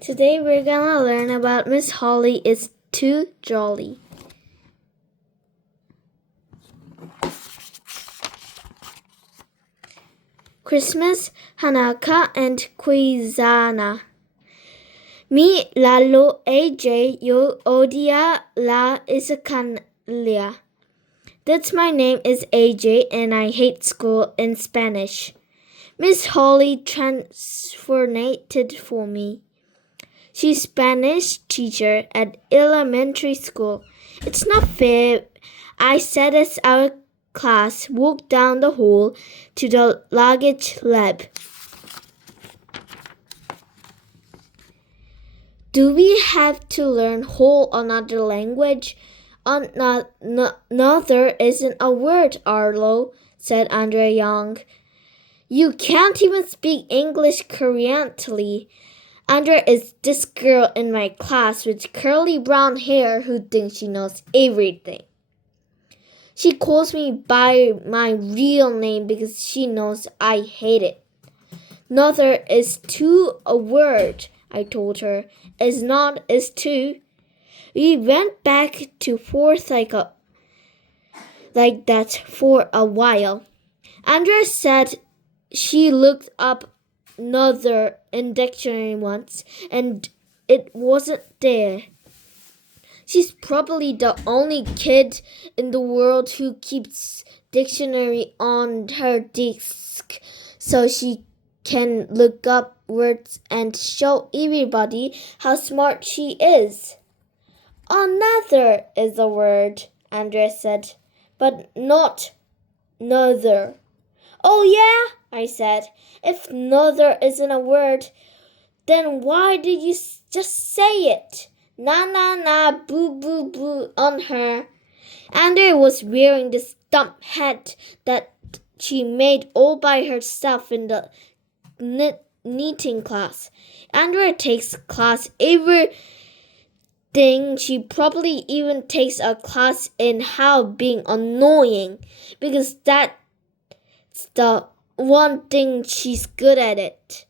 Today we're gonna learn about Miss Holly is too jolly. Christmas, Hanukkah, and Kwanzaa. Mi lalo AJ yo odia la Iskanlia. That's my name is AJ and I hate school in Spanish. Miss Holly translated for me. She's Spanish teacher at elementary school. It's not fair, I said as our class walked down the hall to the luggage lab. Do we have to learn whole another language? Another isn't a word, Arlo, said Andrea Young. You can't even speak English correctly. Andrea is this girl in my class with curly brown hair who thinks she knows everything. She calls me by my real name because she knows I hate it. Another is too a word, I told her. Is not is too. We went back to forth like that for a while. Andrea said she looked up another in dictionary once and it wasn't there. She's probably the only kid in the world who keeps dictionary on her desk so she can look up words and show everybody how smart she is. Another is a word, Andrea said, but not another. Oh yeah, I said. If another isn't a word, then why did you just say it? Na na na, boo boo boo on her. Andrea was wearing this dumb hat that she made all by herself in the knitting class. Andrea takes class every thing. She probably even takes a class in how being annoying because that's the one thing she's good at it.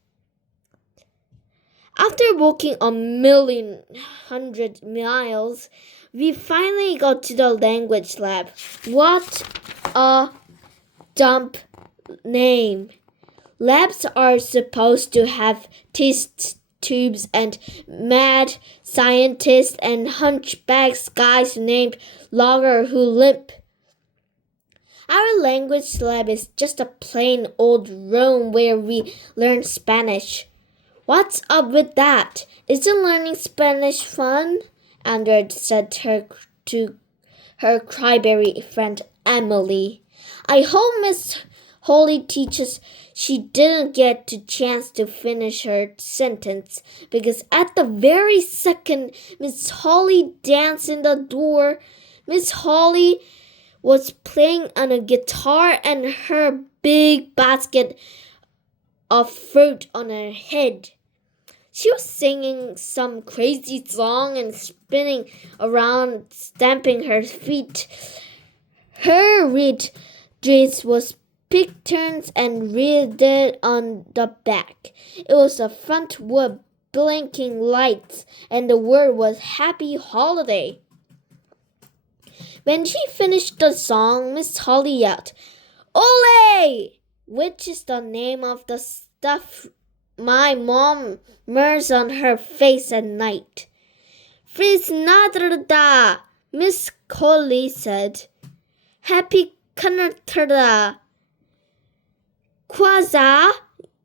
After walking 100 miles, we finally got to the language lab. What a dumb name. Labs are supposed to have test tubes and mad scientists and hunchback guys named Logger who limp. Our language lab is just a plain old room where we learn Spanish. What's up with that? Isn't learning Spanish fun? Andrea said to her cryberry friend Emily. I hope Miss Holly teaches she didn't get the chance to finish her sentence because at the very second Miss Holly danced in the door, Miss Holly was playing on a guitar and her big basket of fruit on her head. She was singing some crazy song and spinning around, stamping her feet. Her red dress was pictures and red on the back. It was a front with blinking lights, and the word was Happy Holiday. When she finished the song, Miss Holly yelled, Ole! Which is the name of the stuff my mom wears on her face at night. Feliz Navidad, Miss Holly said. Happy Canada. Quaza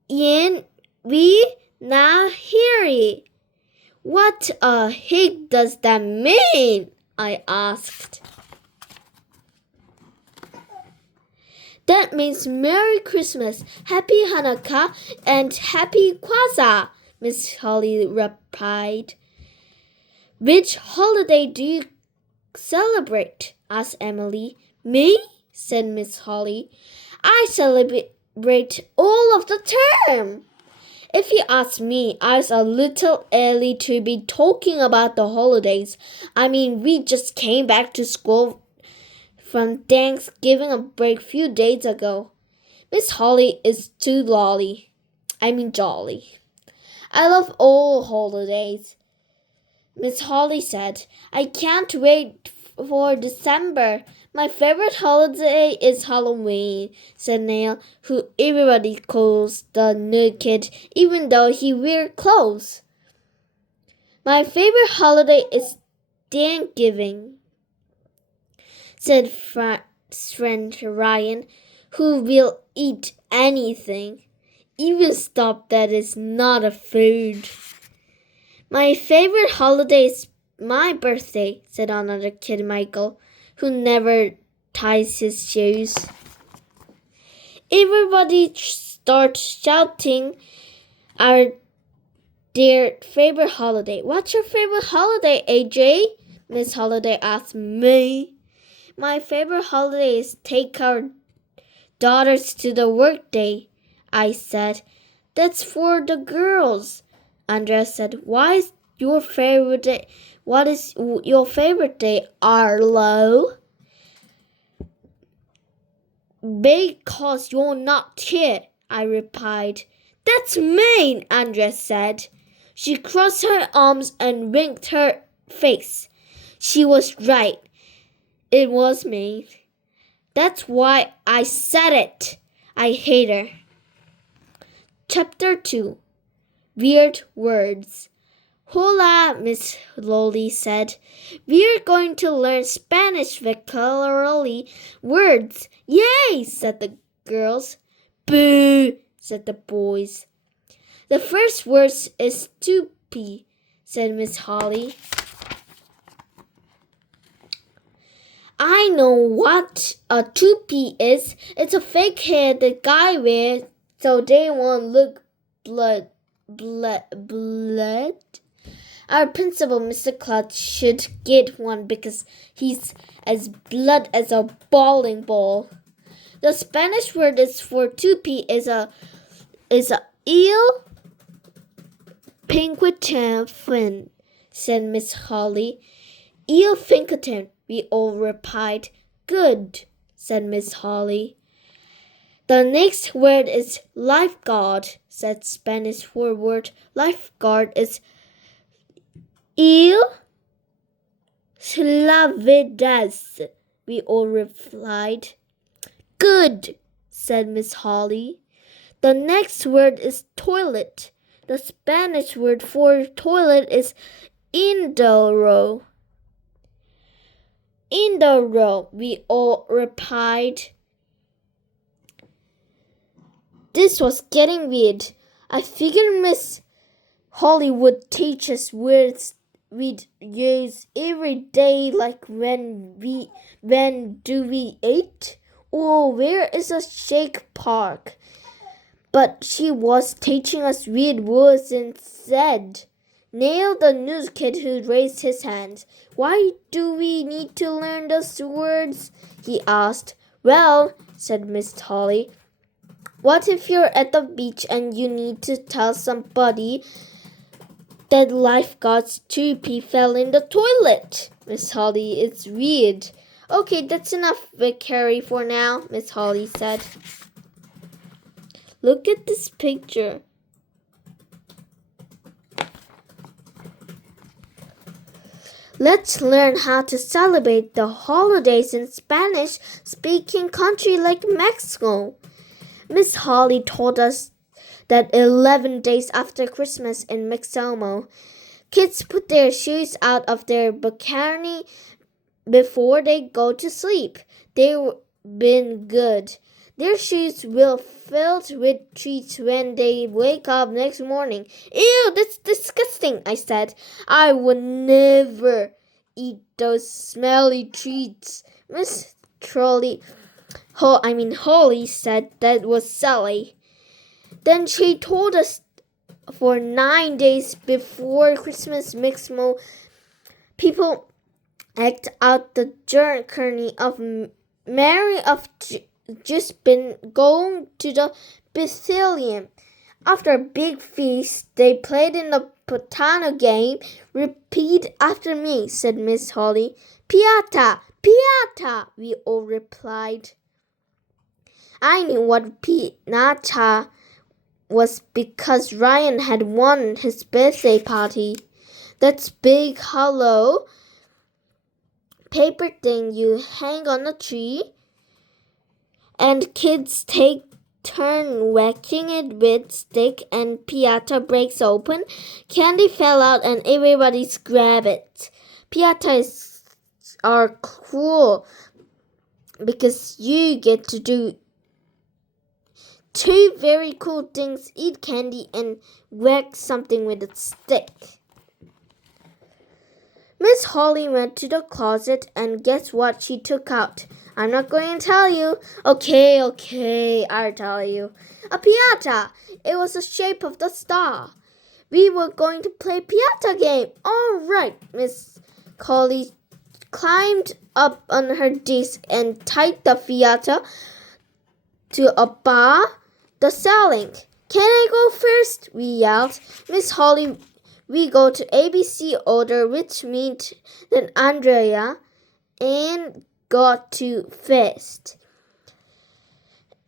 yin we na hiri. What a heck does that mean? I asked. That means Merry Christmas, Happy Hanukkah, and Happy Kwanzaa, Miss Holly replied. Which holiday do you celebrate? Asked Emily. Me? Said Miss Holly. I celebrate all of the term. If you ask me, I was a little early to be talking about the holidays. I mean, we just came back to school from Thanksgiving a break few days ago. Miss Holly is too jolly. I love all holidays, Miss Holly said. I can't wait for December. My favorite holiday is Halloween, said Neil, who everybody calls the new kid, even though he wears clothes. My favorite holiday is Thanksgiving, said friend Ryan, who will eat anything, even stuff that is not a food. My favorite holiday is my birthday, said another kid, Michael, who never ties his shoes. Everybody starts shouting their favorite holiday. What's your favorite holiday, AJ? Miss Holiday asked me. My favorite holiday is take our daughters to the workday, I said. That's for the girls. Andrea said, What is your favorite day, Arlo? Because you're not here, I replied. That's mean, Andrea said. She crossed her arms and winked her face. She was right. It was mean. That's why I said it. I hate her. Chapter 2. Weird Words. Hola, Miss Lolly said. We're going to learn Spanish vocabulary words. Yay, said the girls. Boo, said the boys. The first word is tupi, said Miss Holly. I know what a tupi is. It's a fake hair the guy wears so they won't look blood. Our principal, Mr. Clutch, should get one because he's as blood as a bowling ball. The Spanish word is for tupi is a eel pinkerton fin, said Miss Holly. Eel pinkerton, we all replied. Good, said Miss Holly. The next word is lifeguard, said Spanish for word. Lifeguard is Il Slavedas, we all replied. Good, said Miss Holly. The next word is toilet. The Spanish word for toilet is inodoro. Inodoro, we all replied. This was getting weird. I figured Miss Holly would teach us words we'd use every day, like when do we eat? Or where is a shake park? But she was teaching us weird words instead. Neil, the news kid who raised his hand. Why do we need to learn those words? He asked. Well, said Miss Holly, what if you're at the beach and you need to tell somebody that lifeguard's tupi fell in the toilet? Miss Holly, it's weird. Okay, that's enough vocabulary for now, Miss Holly said. Look at this picture. Let's learn how to celebrate the holidays in Spanish-speaking country like Mexico. Miss Holly told us that 11 days after Christmas in Mexico, kids put their shoes out of their balcony before they go to sleep. They've been good. Their shoes will filled with treats when they wake up next morning. Ew, that's disgusting, I said. I would never eat those smelly treats. Miss Holly said that was silly. Then she told us for 9 days before Christmas Mexico, people act out the journey of Mary of just been going to the Bethlehem. After a big feast, they played in the Potano game. Repeat after me, said Miss Holly. Piata, piata, we all replied. I knew what piñata was because Ryan had won his birthday party. That big hollow paper thing you hang on a tree, and kids take turn whacking it with stick, and piñata breaks open. Candy fell out and everybody's grab it. Piñatas are cool because you get to do two very cool things: eat candy and whack something with a stick. Miss Holly went to the closet, and guess what she took out? I'm not going to tell you. Okay, I'll tell you. A piñata. It was the shape of the star. We were going to play piñata game. All right. Miss Holly climbed up on her desk and tied the piñata to a bar, the ceiling. Can I go first? We yelled. Miss Holly, we go to ABC order, which meant that Andrea and got to first.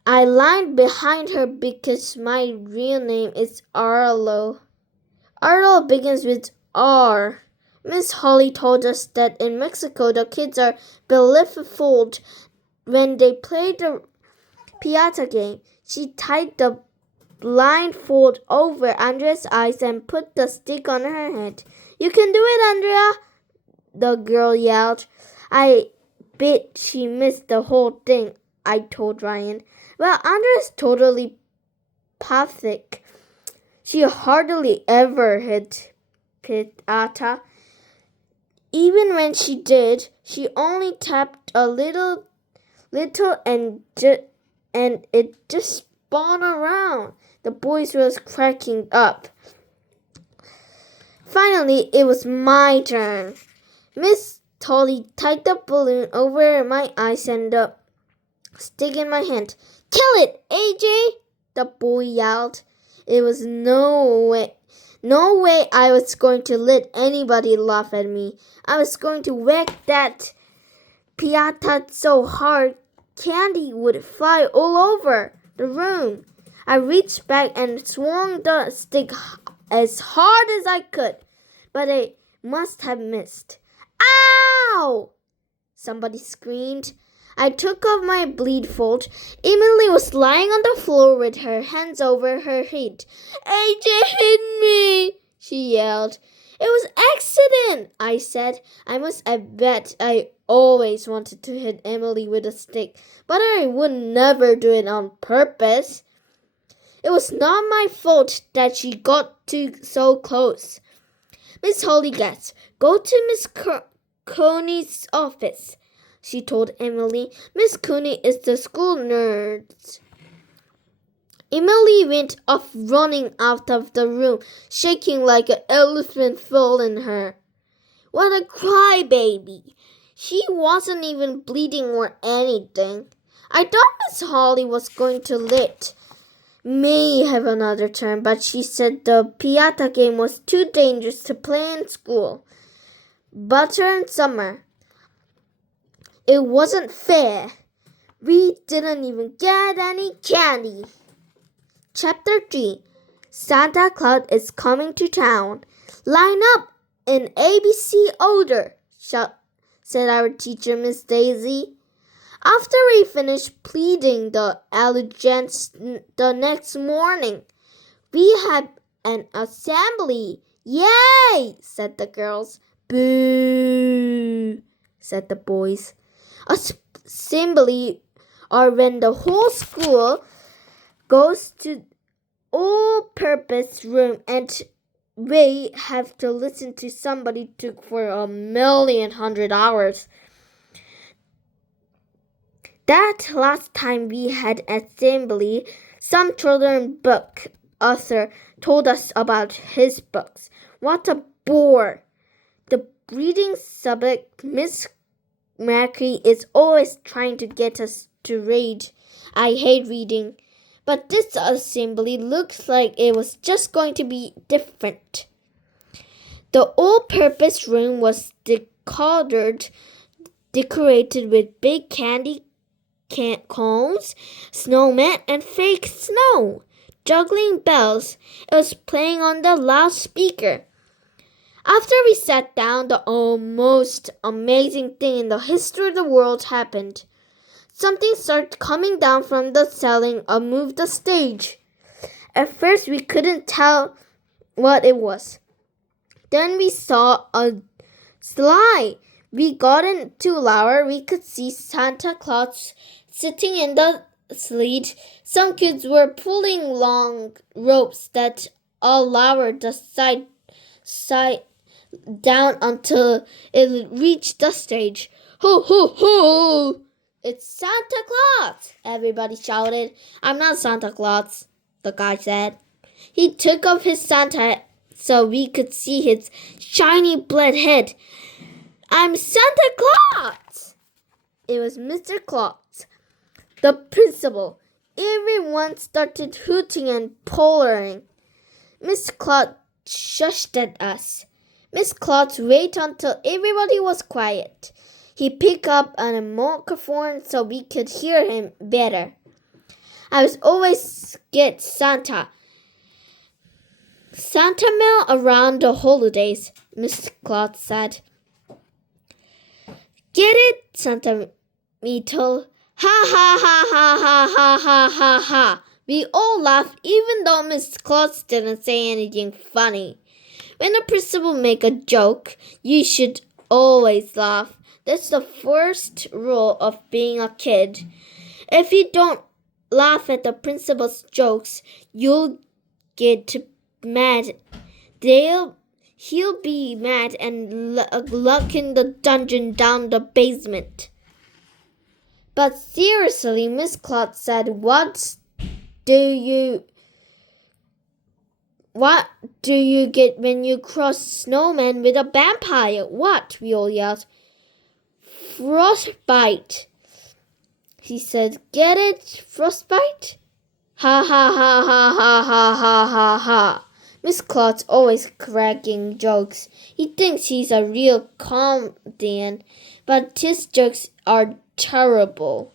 I lined behind her because my real name is Arlo. Arlo begins with R. Miss Holly told us that in Mexico the kids are blindfolded when they play the piñata game. She tied the blindfold over Andrea's eyes and put the stick on her head. You can do it, Andrea, the girl yelled. I bet she missed the whole thing, I told Ryan. Well, Andrea's totally pathetic. She hardly ever hit piñata. Even when she did, she only tapped a little and it just spun around. The boys was cracking up. Finally, it was my turn. Miss Holly tied the balloon over my eyes and the stick in my hand. Kill it, AJ! The boy yelled. It was no way I was going to let anybody laugh at me. I was going to whack that piñata so hard candy would fly all over the room. I reached back and swung the stick as hard as I could, but I must have missed. Ow! Somebody screamed. I took off my blindfold. Emily was lying on the floor with her hands over her head. AJ hit me, she yelled. It was accident, I said. I must admit I always wanted to hit Emily with a stick, but I would never do it on purpose. It was not my fault that she got so close. Miss Holly gasped. Go to Miss Coney's office, she told Emily. Miss Coney is the school nurse. Emily went off running out of the room, shaking like an elephant falling her. What a crybaby! She wasn't even bleeding or anything. I thought Miss Holly was going to let me have another turn, but she said the piñata game was too dangerous to play in school. Butter and Summer. It wasn't fair. We didn't even get any candy. Chapter 3. Santa Claus is coming to town. Line up in ABC order, said our teacher, Miss Daisy. After we finished pleading the allegiance the next morning, we had an assembly. Yay, said the girls. Boo, said the boys. Assembly are when the whole school goes to all-purpose room and we have to listen to somebody talk for 1,100,000 hours. That last time we had assembly, some children's book author told us about his books. What a bore! The reading subject, Miss Macri, is always trying to get us to read. I hate reading. But this assembly looks like it was just going to be different. The all-purpose room was decorated with big candy cones, snowmen, and fake snow. juggling bells. It was playing on the loudspeaker. After we sat down, the most amazing thing in the history of the world happened. Something started coming down from the ceiling above the stage. At first, we couldn't tell what it was. Then we saw a slide. We got into lower. We could see Santa Claus sitting in the sled. Some kids were pulling long ropes that all lowered the side down until it reached the stage. Ho, ho, ho! It's Santa Claus! Everybody shouted. I'm not Santa Claus, the guy said. He took off his Santa hat so we could see his shiny black head. I'm Santa Claus! It was Mr. Claus, the principal. Everyone started hooting and hollering. Miss Claus shushed at us. Miss Claus waited until everybody was quiet. He picked up a microphone so we could hear him better. I was always scared Santa mail around the holidays, Miss Claus said. Get it, Santa Metal? Ha ha ha ha ha ha ha ha ha. We all laughed even though Miss Claus didn't say anything funny. When the principal make a joke, you should always laugh. That's the first rule of being a kid. If you don't laugh at the principal's jokes, you'll get mad. He'll be mad and lock in the dungeon down the basement. But seriously, Miss Claus said, What do you get when you cross snowman with a vampire? What? We all yelled. Frostbite. He said, Get it? Frostbite? Ha ha ha ha ha ha ha ha ha. Miss Claus always cracking jokes. He thinks he's a real comedian, but his jokes are terrible.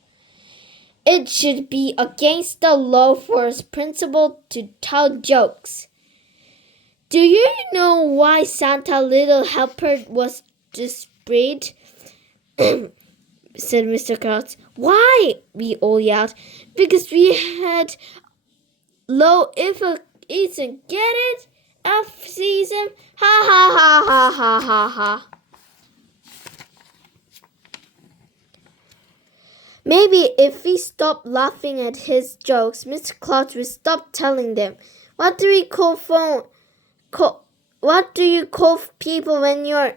It should be against the law for his principal to tell jokes. Do you know why Santa Little Helper was displayed? said Mr. Claus. Why? We all yelled. Because we had low season. Get it? Off season. Ha ha ha ha ha ha ha. Maybe if we stop laughing at his jokes, Mr. Claus will stop telling them. What do you call people when you're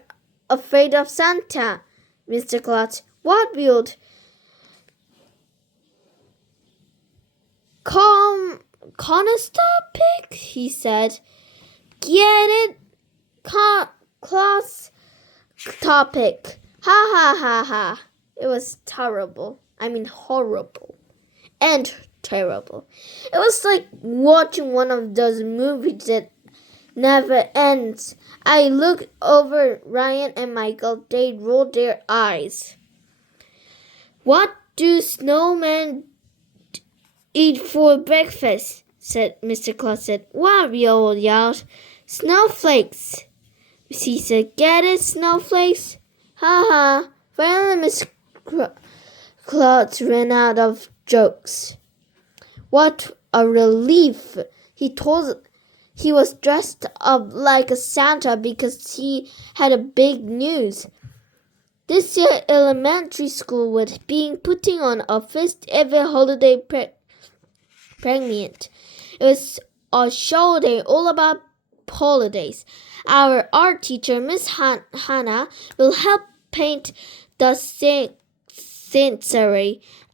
afraid of Santa? Mr. Claus. What would Conestopic? He said. Get it? Claus topic. Ha ha ha ha. It was terrible. I mean horrible. And terrible. It was like watching one of those movies that never ends. I looked over Ryan and Michael. They rolled their eyes. What do snowmen eat for breakfast? said Mr. Claus. What? We all yelled. Snowflakes. He said, Get it, snowflakes? Ha ha. Finally, Miss Claus ran out of jokes. What a relief. He was dressed up like a Santa because he had a big news. This year, elementary school was putting on a first ever holiday premiere. It was a show day all about holidays. Our art teacher, Miss Hannah, will help paint the scenery.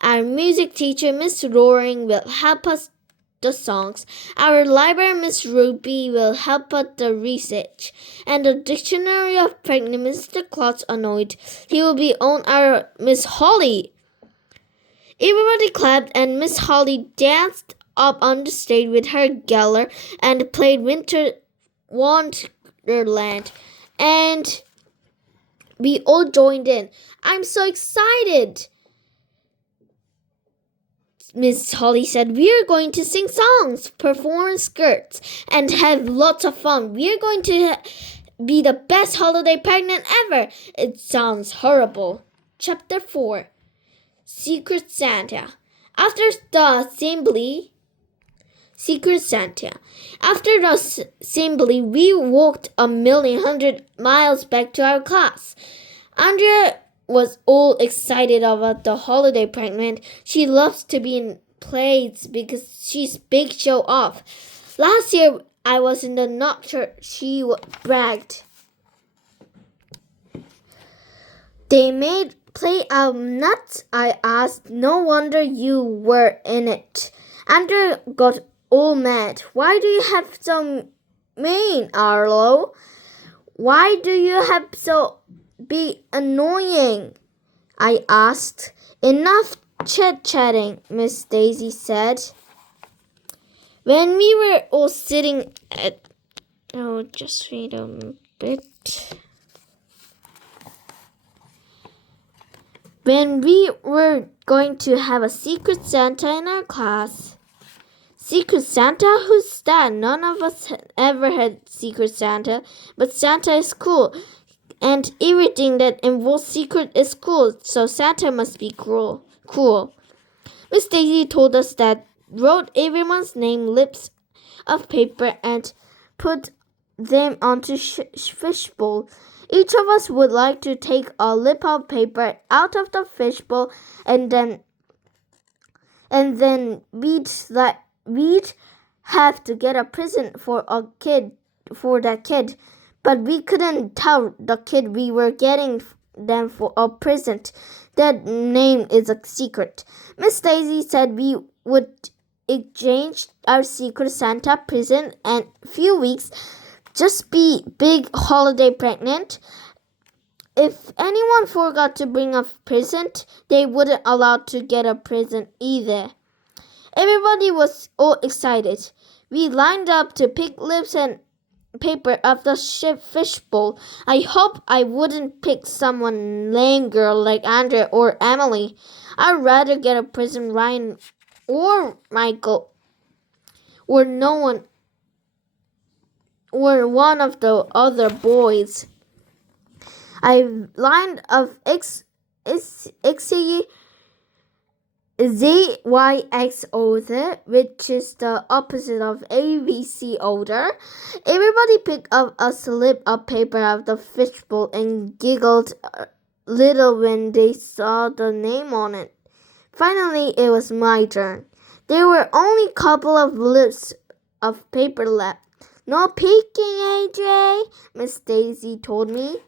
Our music teacher, Miss Roaring, will help us the songs. Our library Miss Ruby will help us the research. And the dictionary of pregnant Mr. Claus annoyed. He will be on our Miss Holly. Everybody clapped and Miss Holly danced up on the stage with her geller and played Winter Wonderland. And we all joined in. I'm so excited. Miss Holly said, "We're going to sing songs, perform skirts, and have lots of fun. We're going to be the best holiday pregnant ever." It sounds horrible. Chapter 4. Secret Santa. After the assembly, Secret Santa. After the assembly, we walked 1,100,000 miles back to our class. Andrea was all excited about the holiday pregnant. She loves to be in plays because she's big show off. Last year I was in the nut church, she bragged. They made play out nuts, I asked. No wonder you were in it. Andrea got all mad. Why do you have so mean, Arlo? Why do you have so be annoying? I asked. Enough chit-chatting, Miss Daisy said. When we were all sitting at... Oh, just wait a bit. When we were going to have a Secret Santa in our class. Secret Santa? Who's that? None of us ever had Secret Santa, but Santa is cool. And everything that involves secret is cool, so Santa must be cool. Miss Daisy told us that wrote everyone's name lips of paper and put them onto fishbowl. Each of us would like to take a lip of paper out of the fishbowl, and then we'd have to get a present for that kid. But we couldn't tell the kid we were getting them for a present. That name is a secret. Miss Daisy said we would exchange our Secret Santa present in a few weeks. Just be big holiday pregnant. If anyone forgot to bring a present, they wouldn't allow to get a present either. Everybody was all excited. We lined up to pick lips and paper of the fishbowl. I hope I wouldn't pick someone lame girl like Andrea or Emily. I'd rather get a present Ryan or Michael or one of the other boys. I lined of ZYX order, which is the opposite of ABC order. Everybody picked up a slip of paper out of the fishbowl and giggled a little when they saw the name on it. Finally, it was my turn. There were only a couple of lips of paper left. No peeking, AJ, Miss Daisy told me.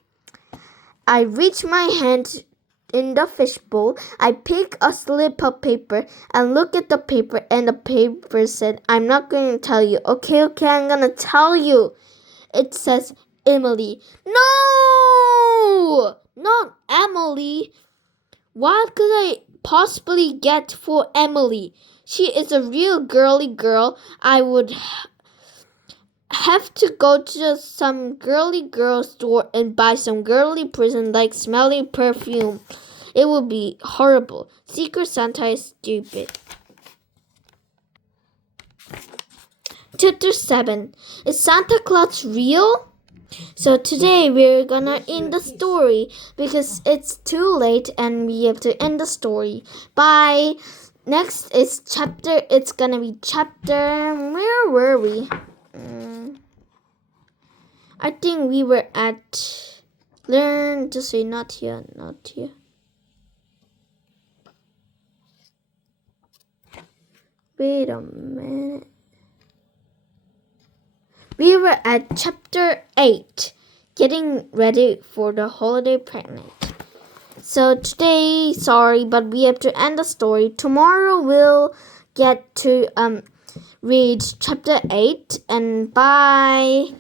I reached my hand in the fishbowl. I picked a slip of paper and looked at the paper, and the paper said, "I'm not going to tell you." Okay, I'm going to tell you. It says Emily. No! Not Emily. What could I possibly get for Emily? She is a real girly girl. I would have to go to some girly girl store and buy some girly present like smelly perfume. It would be horrible. Secret Santa is stupid. Chapter 7. Is Santa Claus real? So today we're gonna end the story because it's too late and we have to end the story. Bye. Next is it's gonna be chapter, where were we? I think we were at learn to say not here. Wait a minute. We were at chapter 8, getting ready for the holiday pregnant. So today, sorry, but we have to end the story. Tomorrow we'll get to read chapter 8, and bye.